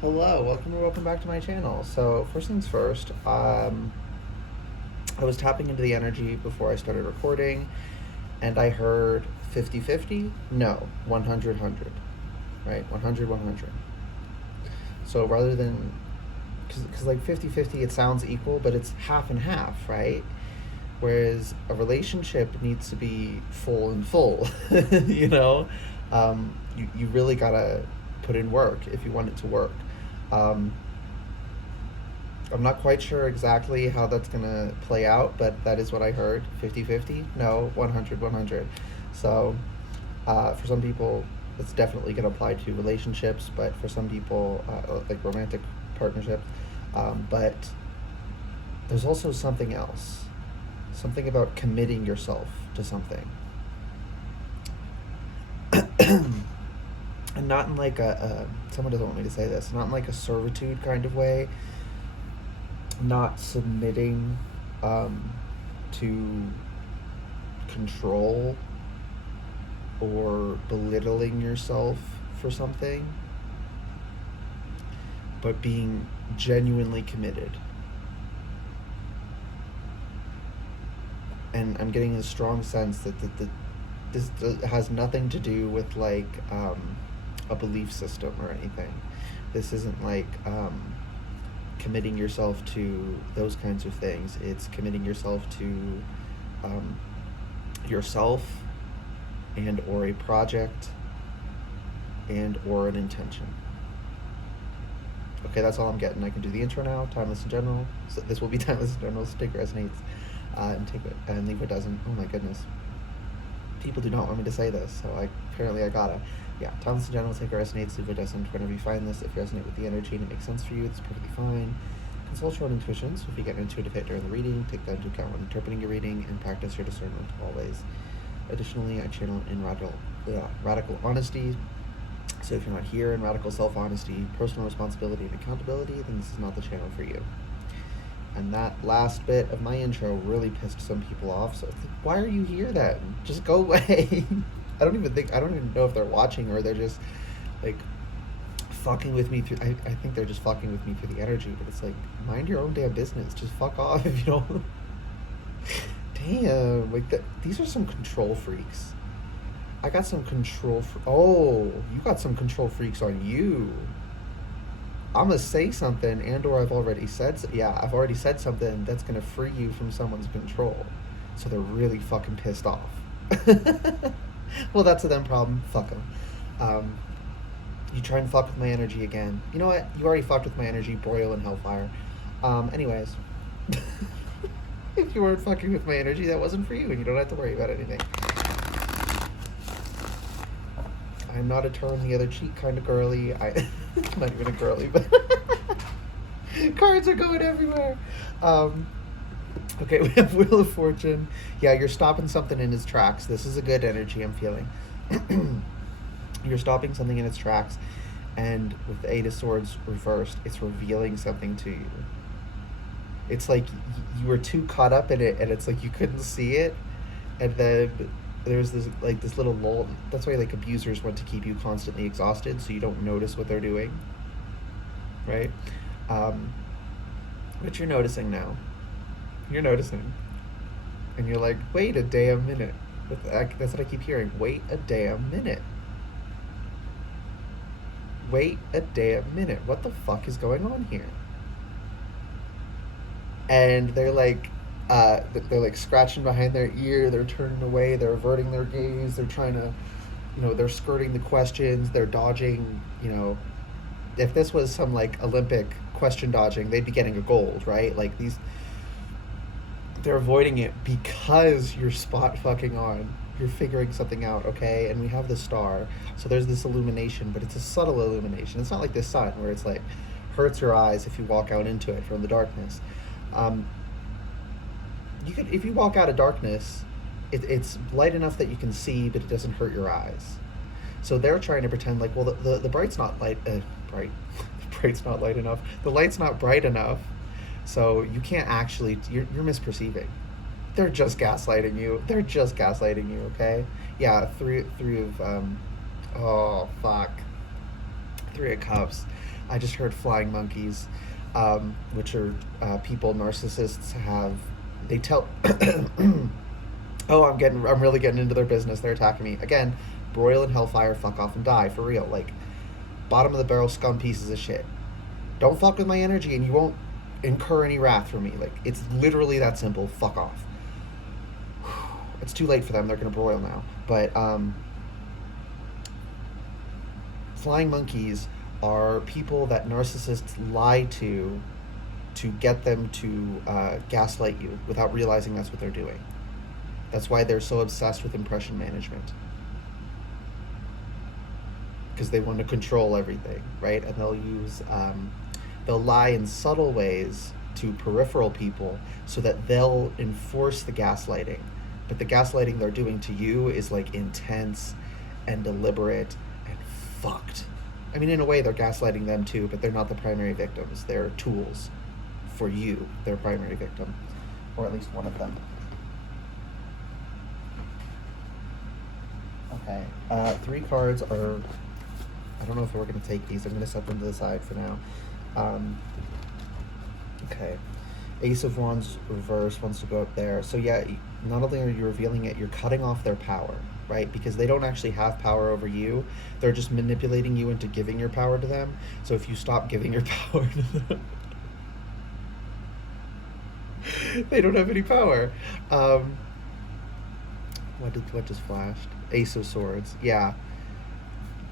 Hello, welcome back to my channel. So first things first, I was tapping into the energy before I started recording, and I heard 50-50. No, 100-100, right? 100-100. So rather than, because like 50-50, it sounds equal, but it's half and half, right? Whereas a relationship needs to be full and full, you know? You really gotta put in work if you want it to work. Um, I'm not quite sure exactly how that's going to play out, but that is what I heard. 50-50? No, 100-100. So, for some people, it's definitely going to apply to relationships, but for some people, like romantic partnerships. But there's also something else, something about committing yourself to something. And not in like someone doesn't want me to say this, not in like a servitude kind of way, not submitting um, to control or belittling yourself for something, but being genuinely committed. And I'm getting a strong sense that this has nothing to do with like a belief system or anything. This isn't like committing yourself to those kinds of things. It's committing yourself to um, yourself and or a project and or an intention. Okay, that's all I'm getting. I can do the intro now. Timeless in general. So this will be timeless in general. So take what resonates, and take it and leave what doesn't. Oh my goodness. People do not want me to say this, so apparently I gotta. Yeah, timeless in general. Take what resonates, leave what doesn't. Whenever you find this, if you resonate with the energy and it makes sense for you, it's perfectly fine. Consult your own intuition. So if you get an intuitive hit during the reading, take that into account when interpreting your reading, and practice your discernment always. Additionally, I channel in radical honesty. So if you're not here in radical self-honesty, personal responsibility, and accountability, then this is not the channel for you. And that last bit of my intro really pissed some people off. So why are you here then? Just go away. I don't even know if they're watching or they're just like fucking with me through. I think they're just fucking with me through the energy. But it's like, mind your own damn business. Just fuck off if you don't. Damn, like these are some control freaks. I got some control. Oh, you got some control freaks on you. I'm gonna say something, and or I've already said. Yeah, I've already said something that's gonna free you from someone's control. So they're really fucking pissed off. Well, that's a them problem. Fuck them. You try and fuck with my energy again. You know what? You already fucked with my energy, Boreal and Hellfire. Anyways, if you weren't fucking with my energy, that wasn't for you, and you don't have to worry about anything. I'm not a turn the other cheek kind of girly. I'm not even a girly, but cards are going everywhere. Okay, we have Wheel of Fortune. Yeah, you're stopping something in its tracks. This is a good energy I'm feeling. You're stopping something in its tracks, and with the Eight of Swords reversed, it's revealing something to you. It's like you were too caught up in it, and it's like you couldn't see it, and then there's this little lull. That's why like abusers want to keep you constantly exhausted, so you don't notice what they're doing, right? But you're noticing now. You're noticing, and you're like, wait a damn minute. That's what I keep hearing. Wait a damn minute. Wait a damn minute. What the fuck is going on here? And they're like scratching behind their ear. They're turning away. They're averting their gaze. They're trying to, they're skirting the questions. They're dodging. If this was some like Olympic question dodging, they'd be getting a gold, right? Like these, they're avoiding it because you're spot fucking on. You're figuring something out, okay? And we have the star, so there's this illumination, but it's a subtle illumination. It's not like the sun where it's like hurts your eyes if you walk out into it from the darkness. You could, if you walk out of darkness, it's light enough that you can see, but it doesn't hurt your eyes. So they're trying to pretend like, well, the bright's not light, bright. The bright's not light enough. The light's not bright enough, so you can't actually. You're misperceiving. They're just gaslighting you. They're just gaslighting you. Okay. Yeah. Three of oh fuck. Three of Cups. I just heard flying monkeys, which are people narcissists have. They tell. Oh, I'm really getting into their business. They're attacking me again. Broil in hellfire, fuck off and die for real. Like, bottom of the barrel scum pieces of shit. Don't fuck with my energy, and you won't incur any wrath from me. Like, it's literally that simple. Fuck off. It's too late for them. They're gonna broil now. But flying monkeys are people that narcissists lie to get them to gaslight you without realizing that's what they're doing. That's why they're so obsessed with impression management, because they want to control everything, right? And they'll lie in subtle ways to peripheral people so that they'll enforce the gaslighting. But the gaslighting they're doing to you is like intense and deliberate and fucked. I mean, in a way, they're gaslighting them too, but they're not the primary victims. They're tools for you, their primary victim, or at least one of them. Okay, 3 cards are. I don't know if we're going to take these. I'm going to set them to the side for now. Okay, Ace of Wands reverse wants to go up there. So yeah, not only are you revealing it, you're cutting off their power, right? Because they don't actually have power over you. They're just manipulating you into giving your power to them. So if you stop giving your power to them, they don't have any power. What just flashed? Ace of Swords. Yeah.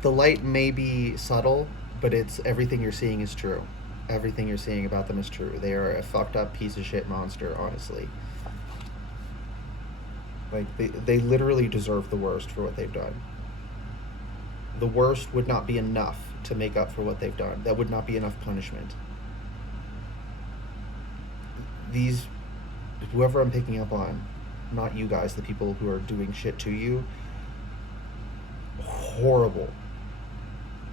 The light may be subtle, but it's everything you're seeing is true. Everything you're seeing about them is true. They are a fucked up piece of shit monster, honestly. Like, they literally deserve the worst for what they've done. The worst would not be enough to make up for what they've done. That would not be enough punishment. Whoever I'm picking up on, not you guys, the people who are doing shit to you, horrible.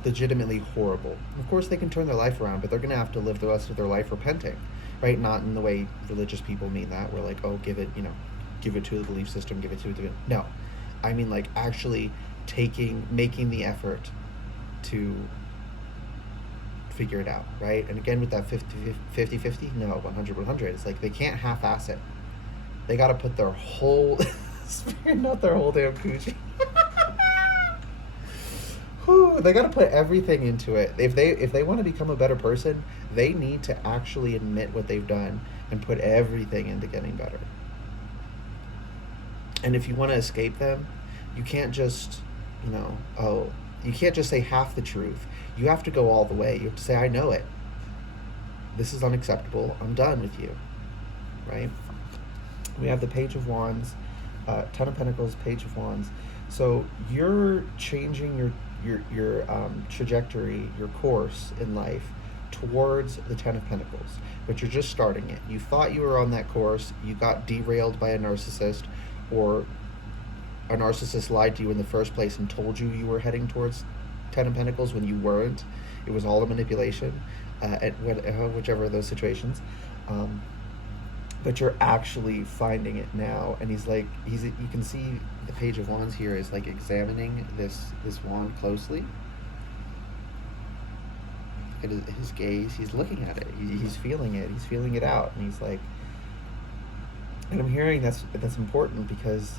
Legitimately horrible. Of course, they can turn their life around, but they're going to have to live the rest of their life repenting, right? Not in the way religious people mean that. We're like, oh, give it to the belief system, give it to it. No. I mean, like, actually making the effort to figure it out, right? And again, with that 50-50, no, 100-100. It's like they can't half-ass it. They got to put their whole spirit, not their whole damn coochie. They got to put everything into it. If they want to become a better person, they need to actually admit what they've done and put everything into getting better. And if you want to escape them, you can't just, you can't just say half the truth. You have to go all the way. You have to say, I know it. This is unacceptable. I'm done with you. Right? We have the Page of Wands, Ten of Pentacles, Page of Wands. So you're changing your trajectory, your course in life towards the Ten of Pentacles, but you're just starting it. You thought you were on that course. You got derailed by a narcissist, or a narcissist lied to you in the first place and told you were heading towards Ten of Pentacles when you weren't. It was all a manipulation, whichever of those situations. But you're actually finding it now, and you can see the Page of Wands here is like examining this wand closely. Look at his gaze. He's looking at it. He's feeling it. He's feeling it out, and he's like. And I'm hearing that's important because,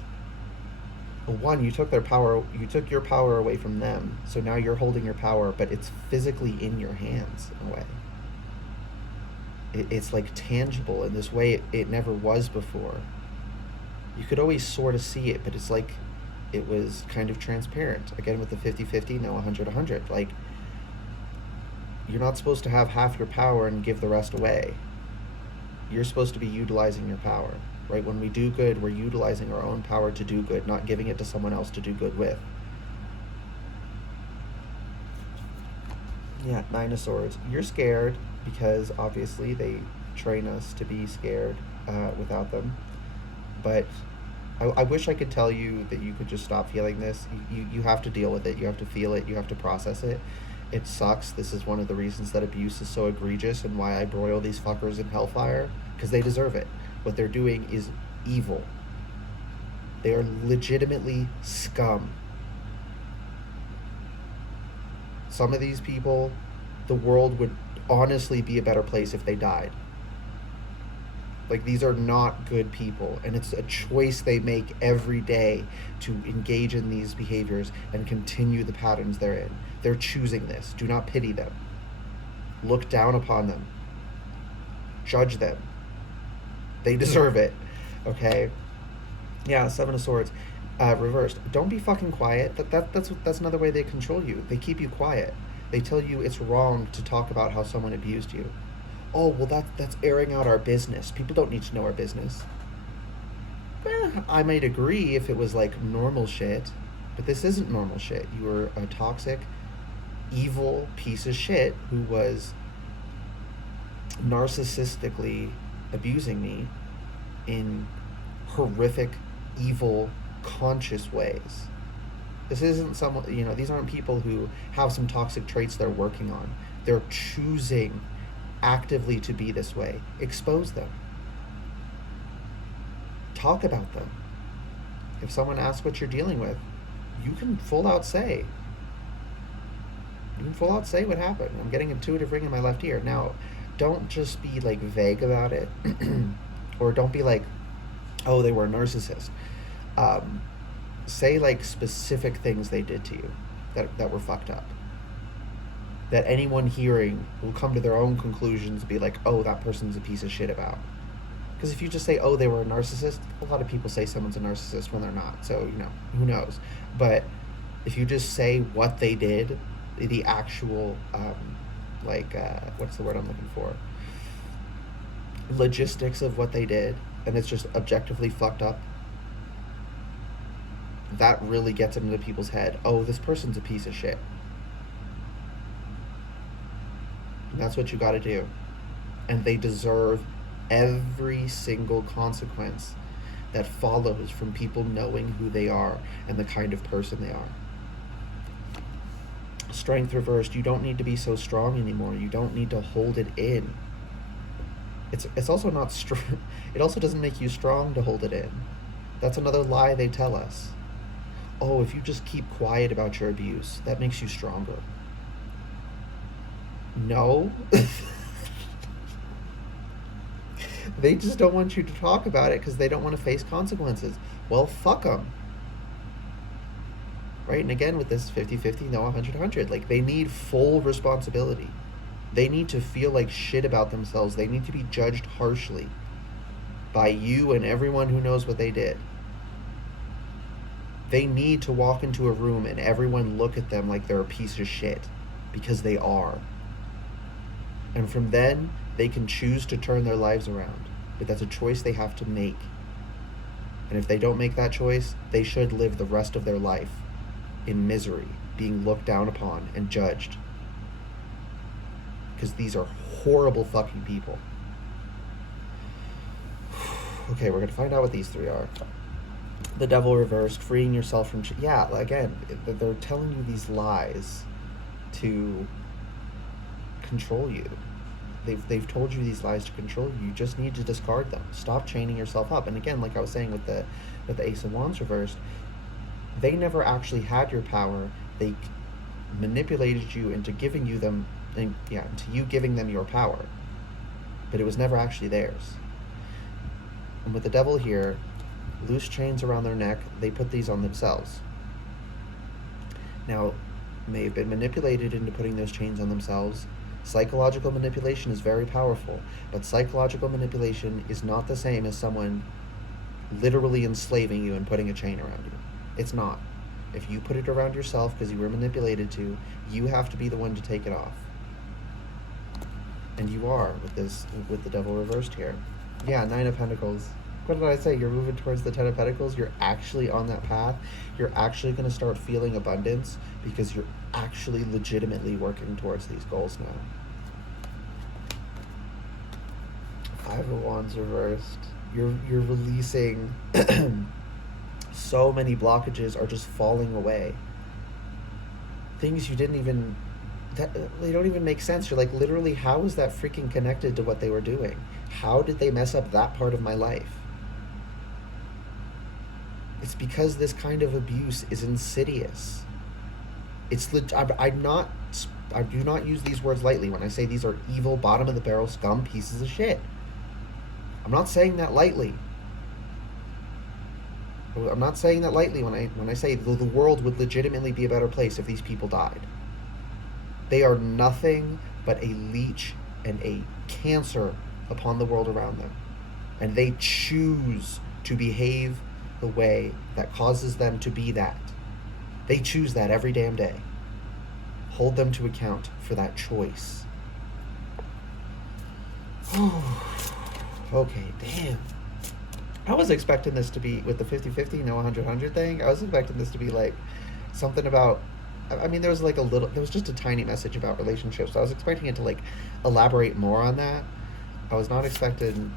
one, you took their power. You took your power away from them, so now you're holding your power, but it's physically in your hands in a way. It's like tangible in this way it never was before. You could always sort of see it, but it's like it was kind of transparent. Again, with the 50-50, no 100-100. Like, you're not supposed to have half your power and give the rest away. You're supposed to be utilizing your power, right? When we do good, we're utilizing our own power to do good, not giving it to someone else to do good with. Yeah, Nine of Swords. You're scared because obviously they train us to be scared without them. But I wish I could tell you that you could just stop feeling this. You have to deal with it. You have to feel it. You have to process it. It sucks. This is one of the reasons that abuse is so egregious and why I broil these fuckers in hellfire, because they deserve it. What they're doing is evil. They are legitimately scum. Some of these people the world would honestly be a better place if they died. Like, these are not good people, and it's a choice they make every day to engage in these behaviors and continue the patterns they're in. They're choosing this. Do not pity them. Look down upon them. Judge them. They deserve it. Okay? Yeah, Seven of Swords. Reversed. Don't be fucking quiet. That's another way they control you. They keep you quiet. They tell you it's wrong to talk about how someone abused you. Oh, well, that's airing out our business. People don't need to know our business. I might agree if it was like normal shit, but this isn't normal shit. You were a toxic, evil piece of shit who was narcissistically abusing me in horrific, evil, conscious ways. This isn't someone, these aren't people who have some toxic traits they're working on. They're choosing actively to be this way. Expose them. Talk about them. If someone asks what you're dealing with, you can full out say. You can full out say what happened. I'm getting intuitive ring in my left ear. Now, don't just be like vague about it, or don't be like, oh, they were a narcissist. Say like specific things they did to you that were fucked up, that anyone hearing will come to their own conclusions and be like, oh, that person's a piece of shit about. Because if you just say, oh, they were a narcissist, a lot of people say someone's a narcissist when they're not. So, who knows? But if you just say what they did, the actual, what's the word I'm looking for? Logistics of what they did, and it's just objectively fucked up, that really gets into people's head. Oh, this person's a piece of shit. And that's what you got to do. And they deserve every single consequence that follows from people knowing who they are and the kind of person they are. Strength reversed. You don't need to be so strong anymore. You don't need to hold it in. It's also not strong. It also doesn't make you strong to hold it in. That's another lie they tell us. Oh, if you just keep quiet about your abuse, that makes you stronger. No. They just don't want you to talk about it because they don't want to face consequences. Well, fuck them. Right? And again, with this 50-50, no 100-100. Like, they need full responsibility. They need to feel like shit about themselves. They need to be judged harshly by you and everyone who knows what they did. They need to walk into a room and everyone look at them like they're a piece of shit, because they are. And from then, they can choose to turn their lives around. But that's a choice they have to make. And if they don't make that choice, they should live the rest of their life in misery, being looked down upon and judged. Because these are horrible fucking people. Okay, we're going to find out what these three are. The Devil reversed, freeing yourself from... Yeah, again, they're telling you these lies to control you. They've told you these lies to control you. You just need to discard them. Stop chaining yourself up. And again, like I was saying with the Ace of Wands reversed, they never actually had your power. They manipulated you into giving you them, into you giving them your power. But it was never actually theirs. And with the Devil here, loose chains around their neck, they put these on themselves. Now, may have been manipulated into putting those chains on themselves. Psychological manipulation is very powerful, but psychological manipulation is not the same as someone literally enslaving you and putting a chain around you. It's not. If you put it around yourself because you were manipulated to, you have to be the one to take it off. And you are with the Devil reversed here. Yeah, 9 of Pentacles. What did I say? You're moving towards the 10 of Pentacles. You're actually on that path. You're actually going to start feeling abundance because you're actually legitimately working towards these goals now. 5 of Wands reversed. You're releasing... So many blockages are just falling away. Things you didn't even... they don't even make sense. You're like, literally, how is that freaking connected to what they were doing? How did they mess up that part of my life? It's because this kind of abuse is insidious. I'm not I do not use these words lightly when I say these are evil, bottom of the barrel, scum pieces of shit. I'm not saying that lightly. I'm not saying that lightly when I say the world would legitimately be a better place if these people died. They are nothing but a leech and a cancer upon the world around them. And they choose to behave the way that causes them to be that. They choose that every damn day. Hold them to account for that choice. Okay, damn. I was expecting this to be, with the 50-50, no 100-100 thing, I was expecting this to be like something about, I mean, there was like there was just a tiny message about relationships. I was expecting it to like elaborate more on that. I was not expecting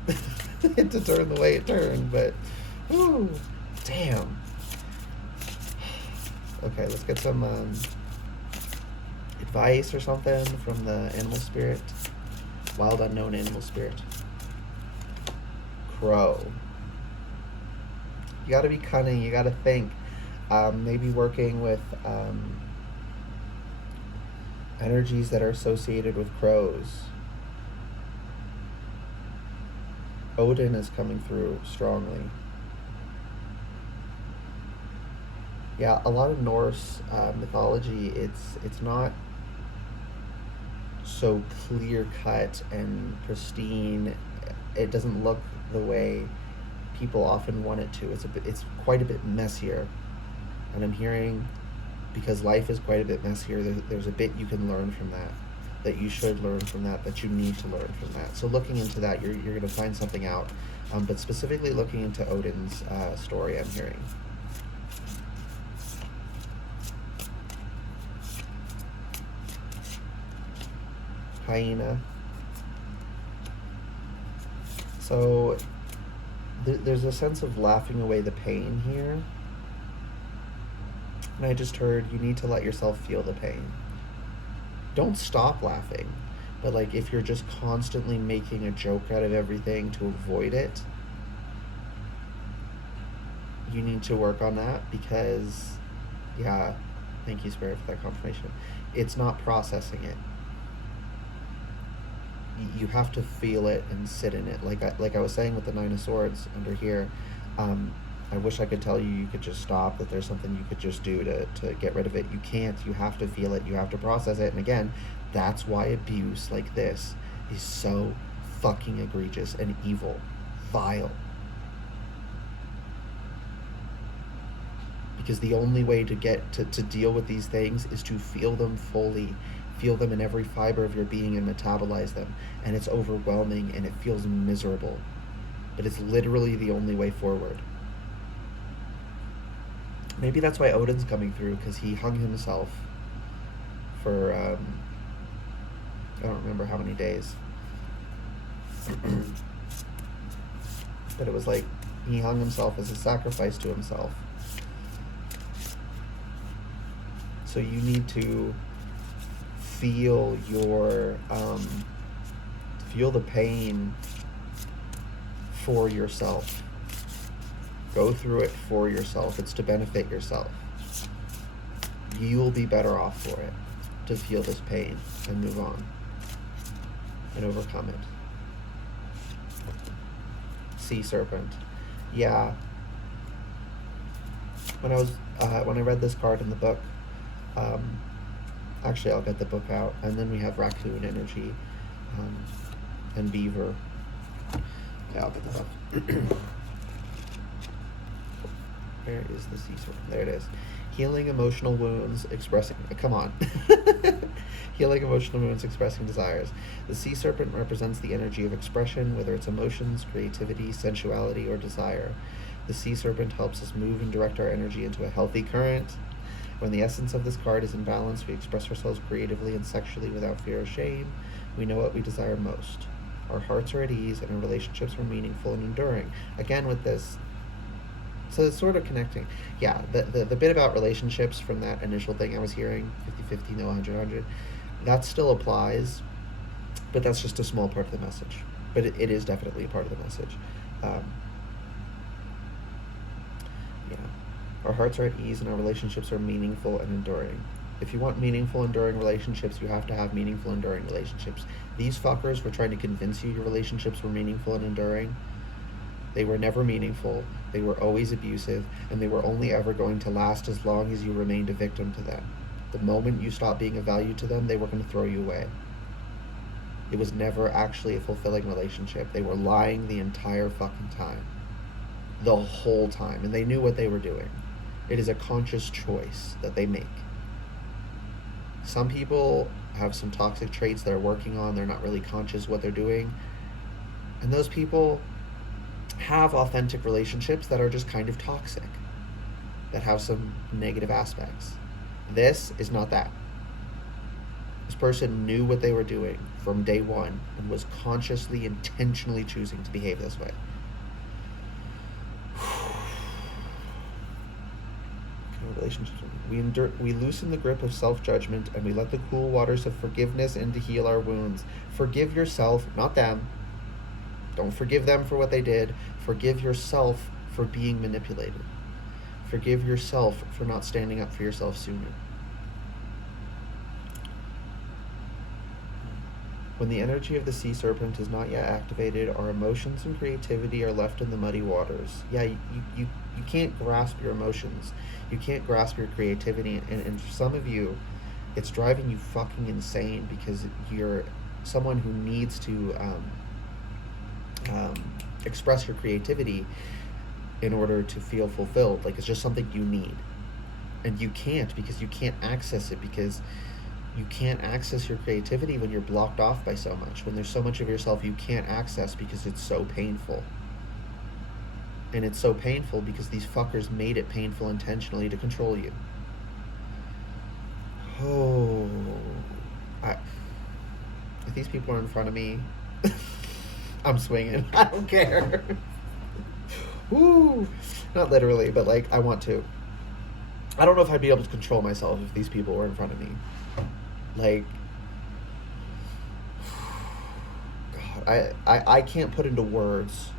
it to turn the way it turned, but, whew, damn. Okay, let's get some advice or something from the animal spirit. Wild unknown animal spirit. Crow. You gotta be cunning, you gotta think. Maybe working with energies that are associated with crows. Odin is coming through strongly. Yeah, a lot of Norse mythology, it's not so clear cut and pristine. It doesn't look the way people often want it to. It's quite a bit messier. And I'm hearing, because life is quite a bit messier, there's a bit you can learn from that you should learn from that you need to learn from that. So looking into that, you're going to find something out. But specifically looking into Odin's story, I'm hearing. Hyena. So there's a sense of laughing away the pain here. And I just heard you need to let yourself feel the pain. Don't stop laughing, but like if you're just constantly making a joke out of everything to avoid it, you need to work on that, because, yeah, thank you, Spirit, for that confirmation. It's not processing it. You have to feel it and sit in it. Like I was saying with the Nine of Swords under here, I wish I could tell you could just stop, that there's something you could just do to get rid of it. You can't. You have to feel it. You have to process it. And again, that's why abuse like this is so fucking egregious and evil, vile. Because the only way to get to deal with these things is to feel them fully, feel them in every fiber of your being and metabolize them. And it's overwhelming and it feels miserable. But it's literally the only way forward. Maybe that's why Odin's coming through, because he hung himself for, I don't remember how many days. But it was like, he hung himself as a sacrifice to himself. So you need to feel feel the pain for yourself. Go through it for yourself. It's to benefit yourself. You'll be better off for it, to feel this pain and move on and overcome it. Sea serpent. Yeah. When I read this card in the book, actually I'll get the book out, and then we have raccoon energy, and beaver. Yeah, I'll get the book. Where is the sea serpent? There it is. Healing emotional wounds, expressing... Come on. Healing emotional wounds, expressing desires. The sea serpent represents the energy of expression, whether it's emotions, creativity, sensuality, or desire. The sea serpent helps us move and direct our energy into a healthy current. When the essence of this card is in balance, we express ourselves creatively and sexually without fear or shame. We know what we desire most. Our hearts are at ease, and our relationships are meaningful and enduring. Again, with this... So it's sort of connecting. Yeah, the bit about relationships from that initial thing I was hearing, 50-50, no 100-100, that still applies, but that's just a small part of the message. But it is definitely a part of the message. Yeah. Our hearts are at ease and our relationships are meaningful and enduring. If you want meaningful, enduring relationships, you have to have meaningful, enduring relationships. These fuckers were trying to convince you your relationships were meaningful and enduring. They were never meaningful. They were always abusive, and they were only ever going to last as long as you remained a victim to them. The moment you stopped being of value to them, they were going to throw you away. It was never actually a fulfilling relationship. They were lying the entire fucking time. The whole time. And they knew what they were doing. It is a conscious choice that they make. Some people have some toxic traits they're working on. They're not really conscious what they're doing. And those people have authentic relationships that are just kind of toxic, that have some negative aspects. This is not that. This person knew what they were doing from day one and was consciously, intentionally choosing to behave this way. Relationships. We loosen the grip of self-judgment, and we let the cool waters of forgiveness in to heal our wounds. Forgive yourself, not them. Don't forgive them for what they did. Forgive yourself for being manipulated. Forgive yourself for not standing up for yourself sooner. When the energy of the sea serpent is not yet activated, our emotions and creativity are left in the muddy waters. Yeah, you can't grasp your emotions. You can't grasp your creativity. And for some of you, it's driving you fucking insane because you're someone who needs to express your creativity in order to feel fulfilled. Like, it's just something you need. And you can't, because you can't access it, because you can't access your creativity when you're blocked off by so much. When there's so much of yourself you can't access because it's so painful. And it's so painful because these fuckers made it painful intentionally to control you. Oh, if these people are in front of me, I'm swinging. I don't care. Woo! Not literally, but like, I want to. I don't know if I'd be able to control myself if these people were in front of me. Like, God, I can't put into words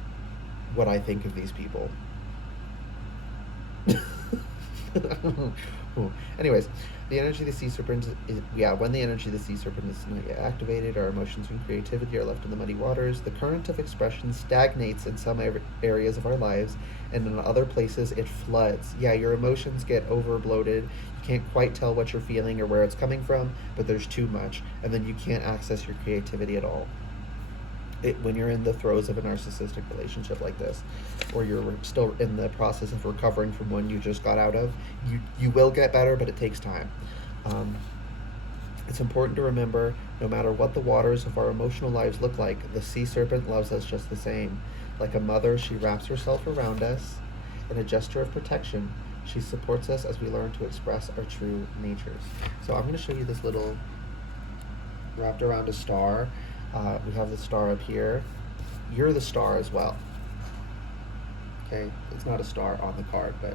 what I think of these people. Anyways, the energy of the sea serpent is, when the energy of the sea serpent is not yet activated, our emotions and creativity are left in the muddy waters. The current of expression stagnates in some areas of our lives, and in other places it floods. Yeah, your emotions get over bloated. You can't quite tell what you're feeling or where it's coming from, but there's too much, and then you can't access your creativity at all. When you're in the throes of a narcissistic relationship like this, or you're still in the process of recovering from one you just got out of, you will get better, but it takes time. It's important to remember, no matter what the waters of our emotional lives look like, the sea serpent loves us just the same. Like a mother, she wraps herself around us in a gesture of protection. She supports us as we learn to express our true natures. So I'm going to show you this little wrapped around a star. We have the star up here. You're the star as well. Okay, it's not a star on the card, but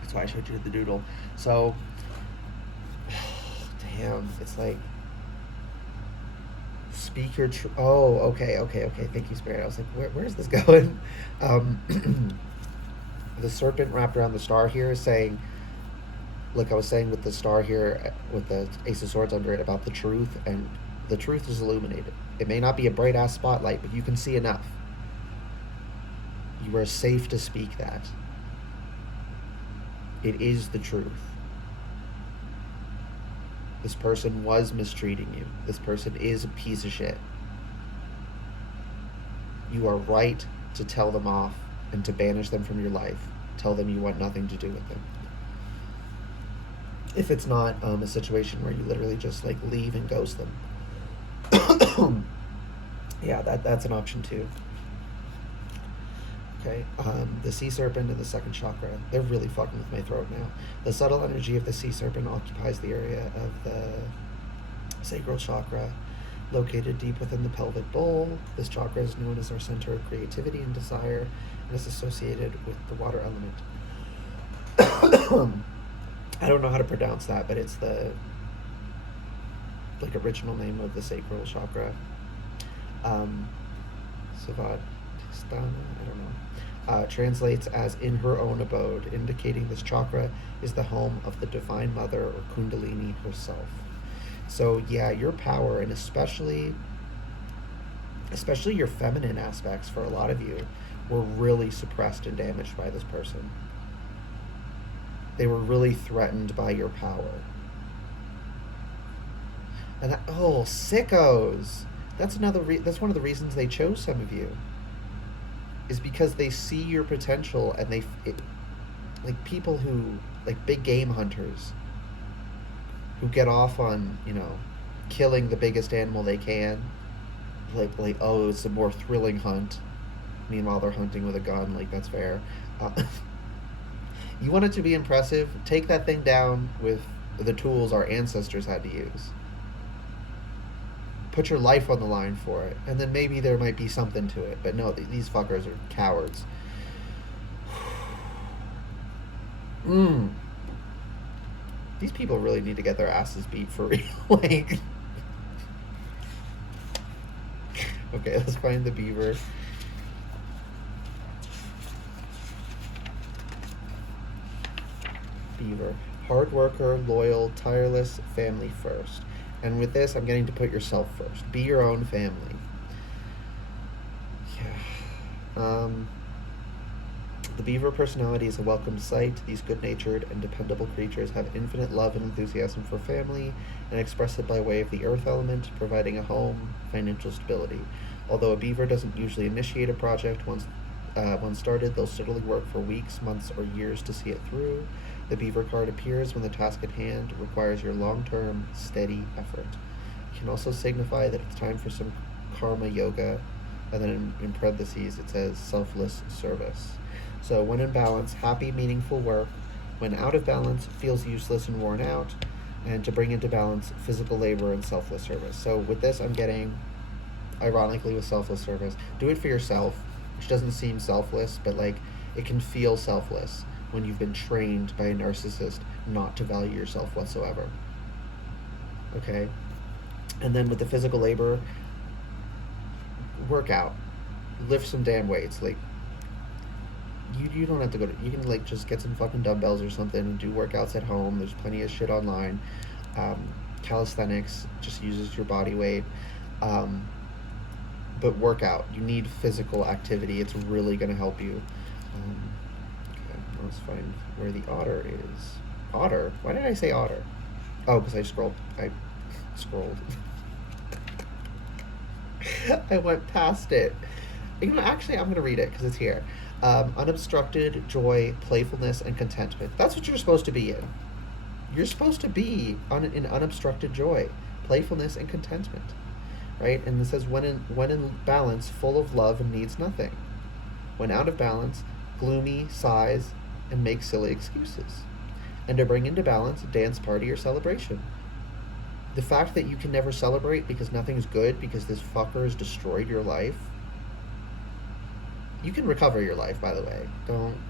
that's why I showed you the doodle. So, damn, it's like, speak your truth. Oh, okay. Thank you, Spirit. I was like, where's this going? The serpent wrapped around the star here is saying, look, I was saying with the star here, with the Ace of Swords under it, about the truth, and the truth is illuminated. It may not be a bright-ass spotlight, but you can see enough. You are safe to speak that. It is the truth. This person was mistreating you. This person is a piece of shit. You are right to tell them off and to banish them from your life. Tell them you want nothing to do with them. If it's not a situation where you literally just like leave and ghost them. Yeah, that's an option too. Okay, the sea serpent and the second chakra, they're really fucking with my throat now. The subtle energy of the sea serpent occupies the area of the sacral chakra, located deep within the pelvic bowl. This chakra is known as our center of creativity and desire, and is associated with the water element. I don't know how to pronounce that, but it's the original name of the sacral chakra. Svadhisthana, I don't know. translates as in her own abode, indicating this chakra is the home of the Divine Mother or Kundalini herself. So yeah, your power, and especially your feminine aspects for a lot of you, were really suppressed and damaged by this person. They were really threatened by your power. And that, oh, sickos! That's that's one of the reasons they chose some of you. Is because they see your potential, and like people who, like big game hunters, who get off on, killing the biggest animal they can. Like oh, it's a more thrilling hunt. Meanwhile, they're hunting with a gun. Like, that's fair. You want it to be impressive? Take that thing down with the tools our ancestors had to use. Put your life on the line for it, and then maybe there might be something to it. But no, these fuckers are cowards. These people really need to get their asses beat for real. Like, okay, let's find the beaver. Beaver. Hard worker, loyal, tireless, family first. And with this, I'm getting to put yourself first. Be your own family. Yeah. The beaver personality is a welcome sight. These good-natured and dependable creatures have infinite love and enthusiasm for family and express it by way of the earth element, providing a home, financial stability. Although a beaver doesn't usually initiate a project once started, they'll steadily work for weeks, months, or years to see it through. The beaver card appears when the task at hand requires your long-term, steady effort. It can also signify that it's time for some karma yoga, and then in parentheses it says selfless service. So when in balance, happy, meaningful work. When out of balance, feels useless and worn out. And to bring into balance, physical labor and selfless service. So with this, I'm getting, ironically with selfless service, do it for yourself, which doesn't seem selfless, but like it can feel selfless when you've been trained by a narcissist not to value yourself whatsoever. Okay? And then with the physical labor, work out. Lift some damn weights. Like, you don't have to you can like just get some fucking dumbbells or something and do workouts at home. There's plenty of shit online. Calisthenics just uses your body weight. But workout. You need physical activity. It's really going to help you. Okay, let's find where the otter is. Otter? Why did I say otter? Oh, because I scrolled. I went past it. Actually, I'm going to read it because it's here. Unobstructed joy, playfulness, and contentment. That's what you're supposed to be in. You're supposed to be in unobstructed joy, playfulness, and contentment, right? And it says, when in balance, full of love and needs nothing. When out of balance, gloomy, sighs, and makes silly excuses. And to bring into balance, dance, party, or celebration. The fact that you can never celebrate because nothing's good because this fucker has destroyed your life. You can recover your life, by the way.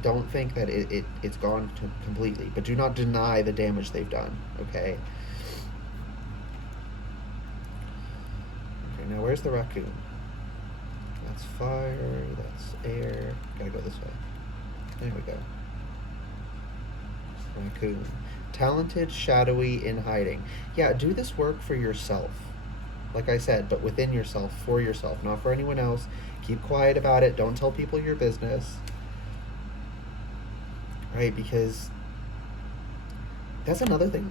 Don't think that it's gone completely, but do not deny the damage they've done, okay? Okay, now where's the raccoon? That's fire, that's air. Gotta go this way. There we go. Raccoon. Talented, shadowy, in hiding. Yeah, do this work for yourself. Like I said, but within yourself, for yourself, not for anyone else. Keep quiet about it. Don't tell people your business. Right? Because that's another thing.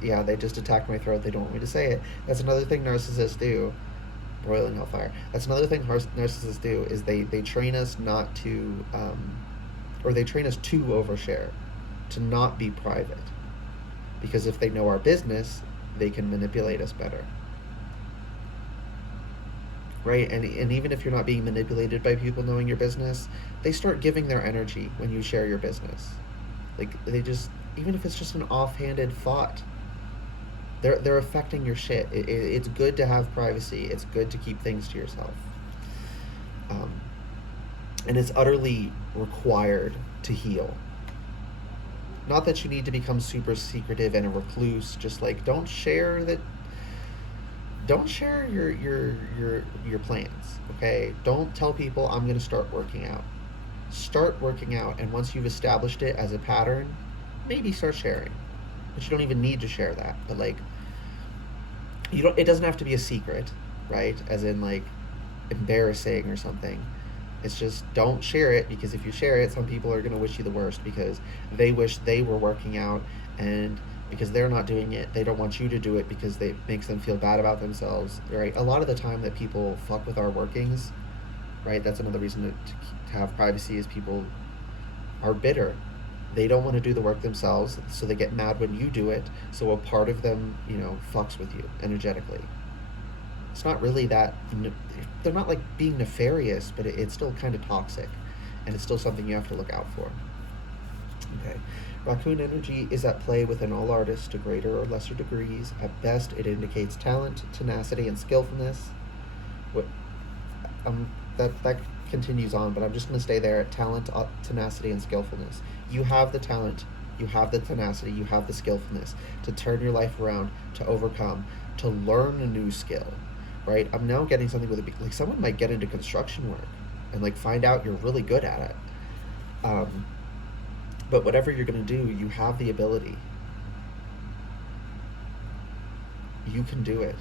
Yeah, they just attacked my throat. They don't want me to say it. That's another thing narcissists do. Broiling hellfire. That's another thing narcissists do is they train us not to, or they train us to overshare, to not be private. Because if they know our business, they can manipulate us better. Right? And even if you're not being manipulated by people knowing your business, they start giving their energy when you share your business. Like, they just, even if it's just an offhanded thought, they're affecting your shit. It's good to have privacy. It's good to keep things to yourself. And it's utterly required to heal. Not that you need to become super secretive and a recluse. Just like, don't share your plans, okay? Don't tell people I'm going to start working out. Start working out, and once you've established it as a pattern, maybe start sharing. But you don't even need to share that. But like, you don't. It doesn't have to be a secret, right? As in like embarrassing or something. It's just don't share it, because if you share it, some people are going to wish you the worst because they wish they were working out, and because they're not doing it, they don't want you to do it because it makes them feel bad about themselves, right? A lot of the time that people fuck with our workings, right? That's another reason to have privacy, is people are bitter. They don't want to do the work themselves, so they get mad when you do it. So a part of them, fucks with you energetically. It's not really that. They're not like being nefarious, but it's still kind of toxic, and it's still something you have to look out for. Okay. Raccoon energy is at play within all artists to greater or lesser degrees. At best, it indicates talent, tenacity, and skillfulness. What that continues on, but I'm just going to stay there at talent, tenacity, and skillfulness. You have the talent, you have the tenacity, you have the skillfulness to turn your life around, to overcome, to learn a new skill, right? I'm now getting something with like someone might get into construction work and like find out you're really good at it. But whatever you're going to do, you have the ability. You can do it.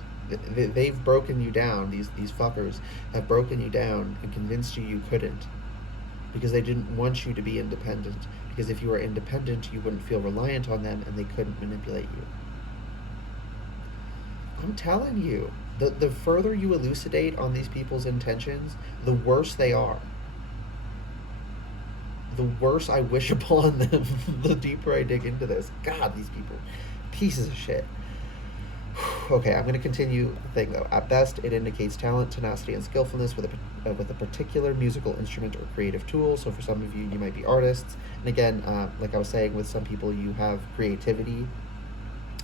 They've broken you down. These fuckers have broken you down and convinced you couldn't, because they didn't want you to be independent. Because if you were independent, you wouldn't feel reliant on them, and they couldn't manipulate you. I'm telling you, the further you elucidate on these people's intentions, the worse they are. The worse I wish upon them, the deeper I dig into this. God, these people, pieces of shit. Okay, I'm going to continue the thing though. At best, it indicates talent, tenacity, and skillfulness with a particular musical instrument or creative tool. So for some of you, you might be artists. And again, like I was saying, with some people, you have creativity,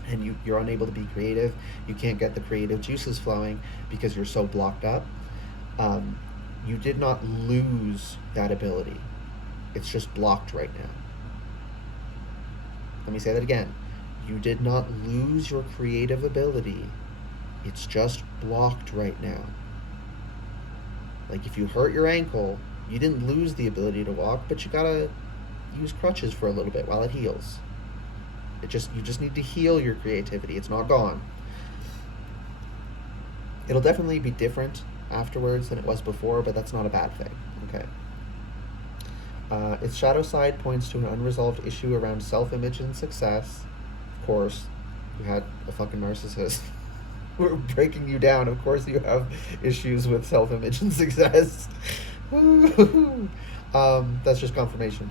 and you're unable to be creative. You can't get the creative juices flowing because you're so blocked up. You did not lose that ability. It's just blocked right now. Let me say that again. You did not lose your creative ability. It's just blocked right now. Like if you hurt your ankle, you didn't lose the ability to walk, but you gotta use crutches for a little bit while it heals. You just need to heal your creativity. It's not gone. It'll definitely be different afterwards than it was before, but that's not a bad thing. Okay. Its shadow side points to an unresolved issue around self-image and success. Of course, you had a fucking narcissist. We're breaking you down. Of course you have issues with self-image and success. That's just confirmation.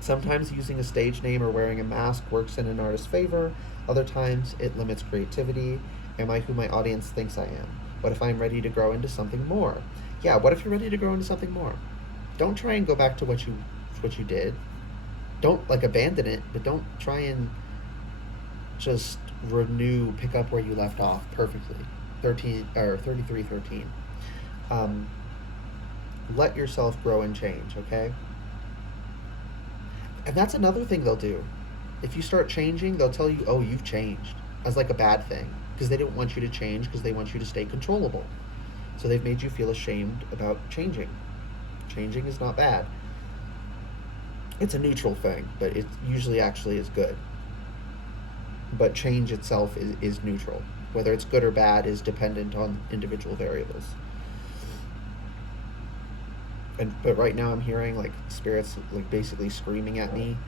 Sometimes using a stage name or wearing a mask works in an artist's favor. Other times it limits creativity. Am I who my audience thinks I am? What if I'm ready to grow into something more? Yeah, what if you're ready to grow into something more? Don't try and go back to what you did. Don't like abandon it, but don't try and just pick up where you left off perfectly. 3313. Let yourself grow and change, okay? And that's another thing they'll do. If you start changing, they'll tell you, oh, you've changed, as like a bad thing, because they don't want you to change, because they want you to stay controllable. So they've made you feel ashamed about changing. Changing is not bad. It's a neutral thing, but it usually actually is good. But change itself is neutral. Whether it's good or bad is dependent on individual variables. But right now I'm hearing like spirits like basically screaming at me,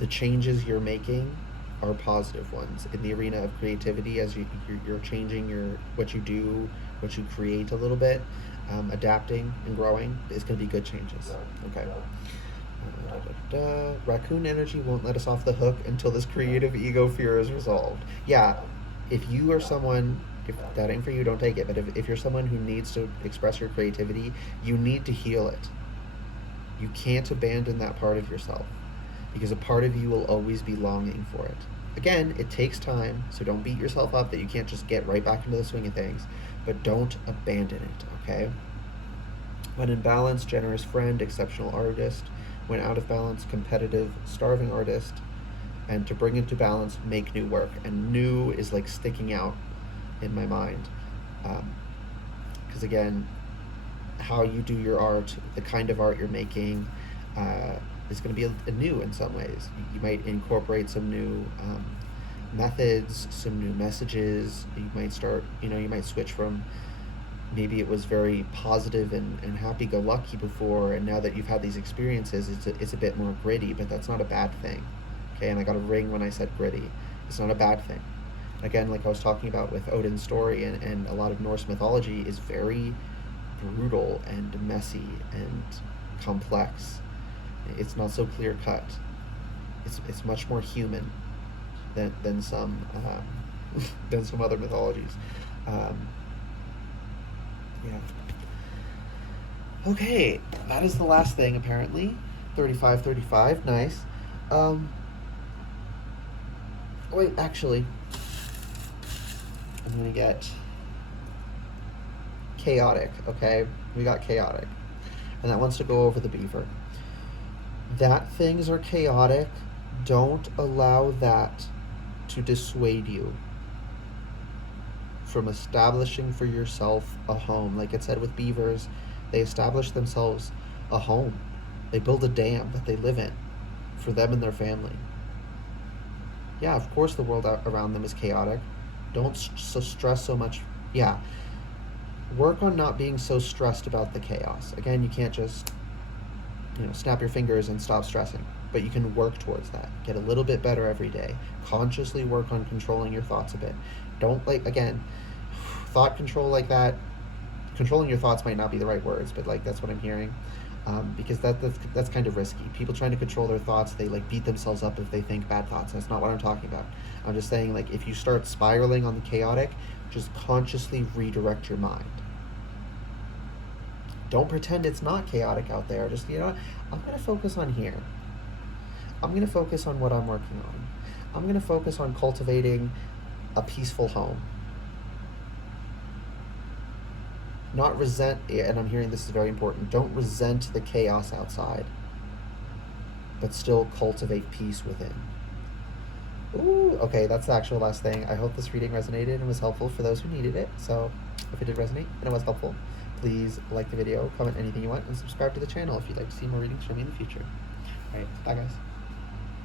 the changes you're making are positive ones in the arena of creativity. As you're changing what you do, what you create a little bit, adapting and growing is going to be good changes. Okay. Raccoon energy won't let us off the hook until this creative ego fear is resolved. Yeah, if you are someone, if that ain't for you, don't take it. But if you're someone who needs to express your creativity, you need to heal it. You can't abandon that part of yourself, because a part of you will always be longing for it. Again, it takes time, so don't beat yourself up that you can't just get right back into the swing of things, but don't abandon it, okay? When in balance, generous friend, exceptional artist. When out of balance, competitive, starving artist. And to bring it to balance, make new work. And new is like sticking out in my mind. Because again, how you do your art, the kind of art you're making, is going to be new in some ways. You might incorporate some new methods, some new messages. You might start, you might switch from, maybe it was very positive and happy-go-lucky before, and now that you've had these experiences, it's a bit more gritty, but that's not a bad thing. Okay, and I got a ring when I said gritty. It's not a bad thing. Again, like I was talking about with Odin's story, and a lot of Norse mythology is very brutal and messy and complex. It's not so clear cut. It's much more human than some than some other mythologies. Yeah. Okay, that is the last thing apparently. 35, nice. Wait, actually, I'm gonna get chaotic. Okay, we got chaotic, and that wants to go over the beaver. That things are chaotic. Don't allow that to dissuade you from establishing for yourself a home. Like it said with beavers, they establish themselves a home. They build a dam that they live in for them and their family. Yeah, of course the world around them is chaotic. Don't stress so much. Yeah, work on not being so stressed about the chaos. Again, you can't just snap your fingers and stop stressing, but you can work towards that. Get a little bit better every day. Consciously work on controlling your thoughts a bit. Don't, again, thought control like that. Controlling your thoughts might not be the right words, but that's what I'm hearing, because that's kind of risky. People trying to control their thoughts, they beat themselves up if they think bad thoughts. That's not what I'm talking about. I'm just saying, if you start spiraling on the chaotic, just consciously redirect your mind. Don't pretend it's not chaotic out there. Just, I'm going to focus on here. I'm going to focus on what I'm working on. I'm going to focus on cultivating a peaceful home. Not resent, and I'm hearing this is very important, don't resent the chaos outside, but still cultivate peace within. Ooh, okay, that's the actual last thing. I hope this reading resonated and was helpul for those who needed it. So if it did resonate and it was helpful, please like the video, comment anything you want, and subscribe to the channel if you'd like to see more readings from me in the future. Alright, bye guys.